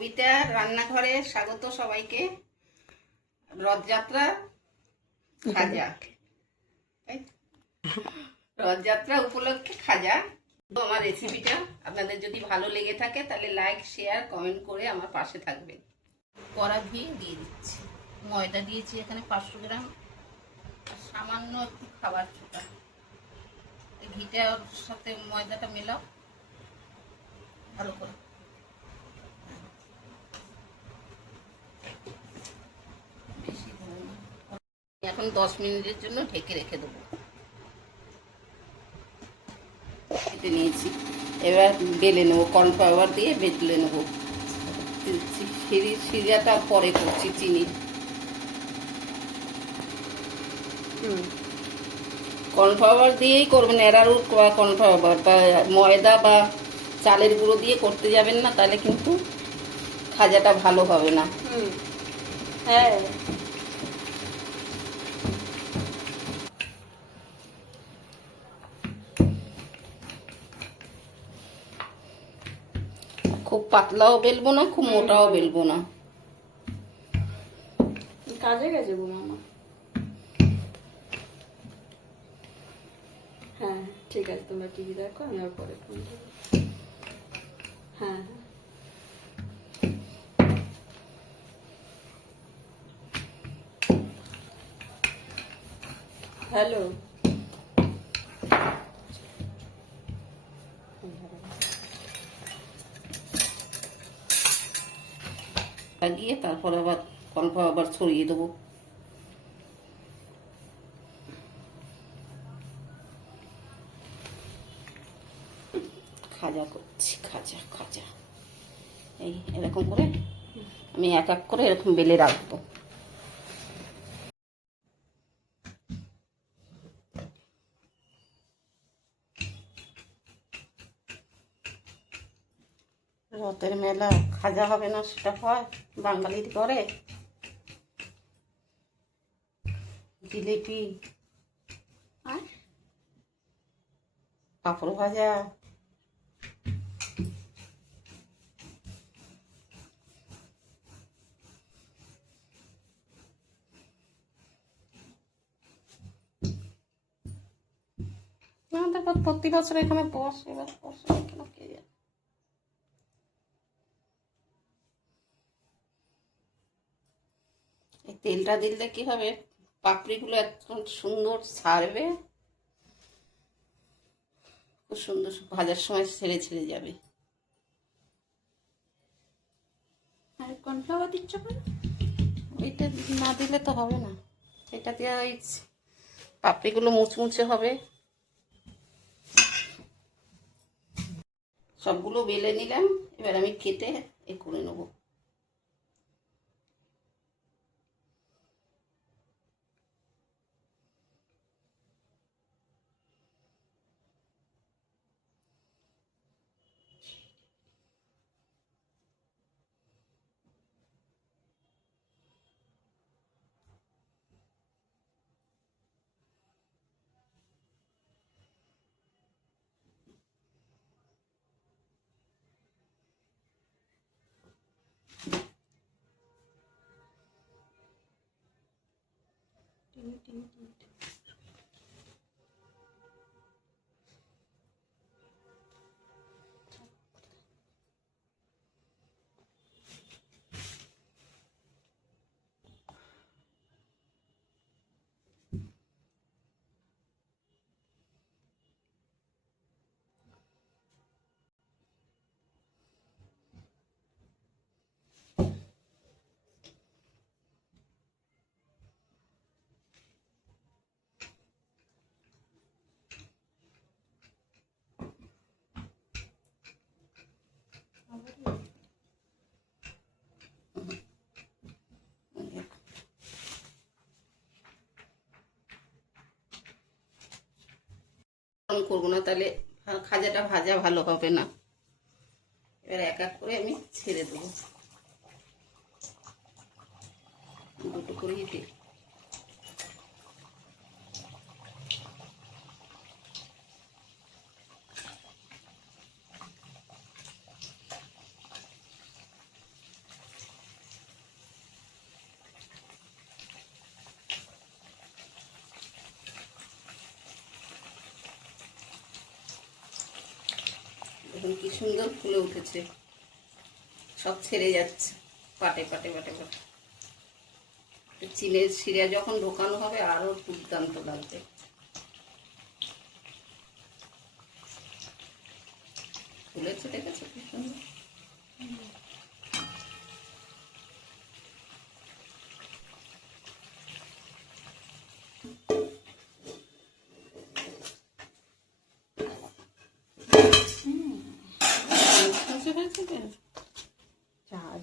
কবিতার রান্নাঘরে স্বাগত সবাইকে। রথযাত্রা খাজা, রথযাত্রা উপলক্ষে খাজা। তো আমার রেসিপিটা আপনাদের যদি ভালো লেগে থাকে তাহলে লাইক, শেয়ার, কমেন্ট করে আমার পাশে থাকবেন। কড়া ঘি দিয়ে দিচ্ছি, ময়দা দিয়েছি এখানে 500 গ্রাম, সামান্য একটু খাবার ছোটা। ঘিটার সাথে ময়দাটা মেলাও ভালো করে। এখন 10 মিনিটের জন্য ঢেকে রেখে দেবো। কেটে নিয়েছি, এবার বেলে নেবো, কর্নফ্লাওয়ার দিয়ে বেলে নেবো। সিজাটা পরে করছি, চিনি কর্নফ্লাওয়ার দিয়েই করবেন। অ্যারারুট বা কর্নফ্লাওয়ার বা ময়দা বা চালের গুঁড়ো দিয়ে করতে যাবেন না, তাহলে কিন্তু খাজাটা ভালো হবে না। হ্যাঁ, খুব পাতলাও বেলবো না, খুব মোটাও বেলবো না। কাজে গেছে বলো আমার। হ্যাঁ ঠিক আছে, তোমরা টিভি দেখো, আমি আর পরে ফোন করবো। হ্যাঁ হ্যালো। লাগিয়ে তারপর আবার কর্নফ্লাওয়ার ছড়িয়ে দেবো। খাজা করছি, খাজা খাজা এই এরকম করে আমি এক এক করে এরকম বেলে রাখবো। রথের মেলা খাজা হবে না সেটা হয় বাঙালির ঘরে। জিলিপি আর পাঁপড় ভাজা, আমাদের প্রতি বছর এখানে বসে, এবার বসে কেন কে জানে। এই তেলটা দিলে কি হবে, পাপড়িগুলো একদম সুন্দর ছাড়বে, খুব সুন্দর ভাজার সময় ছেড়ে ছেড়ে যাবে। আর কর্নফ্লাওয়ার দিচ্ছ কেন? ওইটা না দিলে তো হবে না, এটা দিয়ে ওই পাপড়িগুলো মুচমুচে হবে। সবগুলো বেলে নিলাম, এবার আমি কেটে এ করে নেবো। করবো না, তাহলে খাজাটা ভাজা ভালো হবে না। এবার এক এক করে আমি ছেড়ে দেবো, দুটো করেই দিই। দেখুন কি সুন্দর ফুলে উঠেছে, সব ছেড়ে যাচ্ছে পাটে পাটে পাটে পাটে। চিনের শিরা যখন ঢোকানো হবে আরো দুর্দান্ত লাগবে। ফুলেছে দেখেছো কি সুন্দর।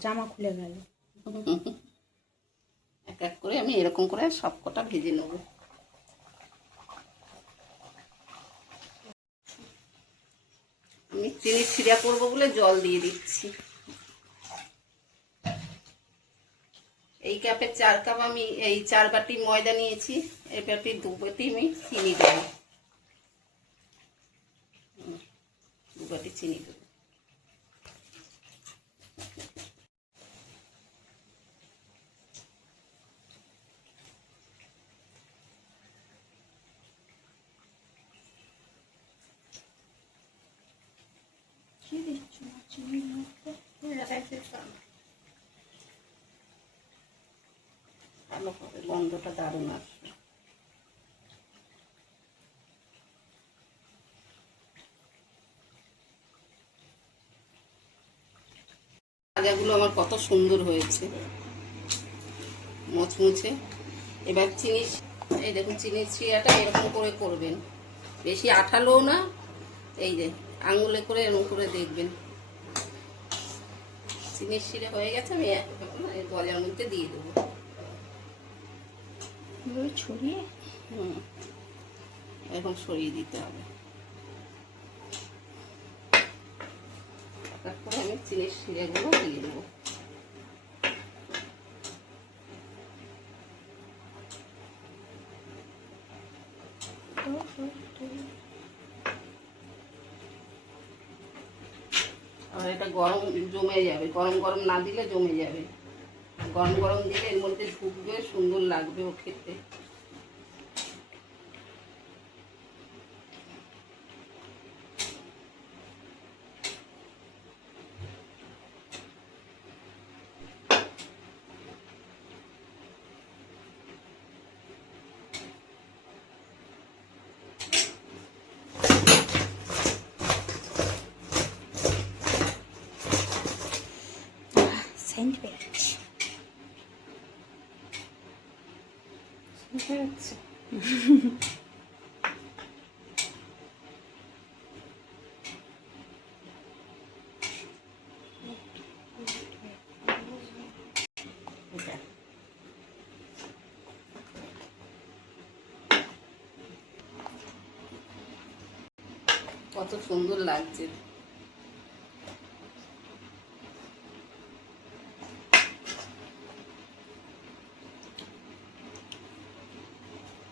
জামা খুলে গেল। এক এক করে আমি এরকম করে সব কটা ভেজে নেব। আমি চিনির শিরা করবো বলে জল দিয়ে দিচ্ছি। এই কাপে 4 কাপ আমি এই 4 বাটি ময়দা নিয়েছি, এই বাটি 2 বাটি আমি চিনি দেবো, 2 বাটি চিনি দেবো। ভালো করে গন্ধটা দারুণ আসবে। ভাজাগুলো আমার কত সুন্দর হয়েছে, মুচমুচে। এবার চিনি, এই দেখুন চিনির শিরাটা এরকম করে করবেন, বেশি আঠালোও না, এই যে আঙুলে করে এরকম করে দেখবেন। চিনির শিরা হয়ে গেছে, আমি এই গজার মধ্যে দিয়ে দেবো ছড়িয়ে। এখন সরিয়ে দিতে হবে। তারপরে আমি চিনির শিরাগুলো দিয়ে দেবো। আর এটা গরম জমে যাবে, গরম গরম না দিলে জমে যাবে, গরম গরম দিলে এর মধ্যে ঢুকবে, সুন্দর লাগবে ও খেতে। সেন্ট পেয়েছি। কত সুন্দর লাগছে।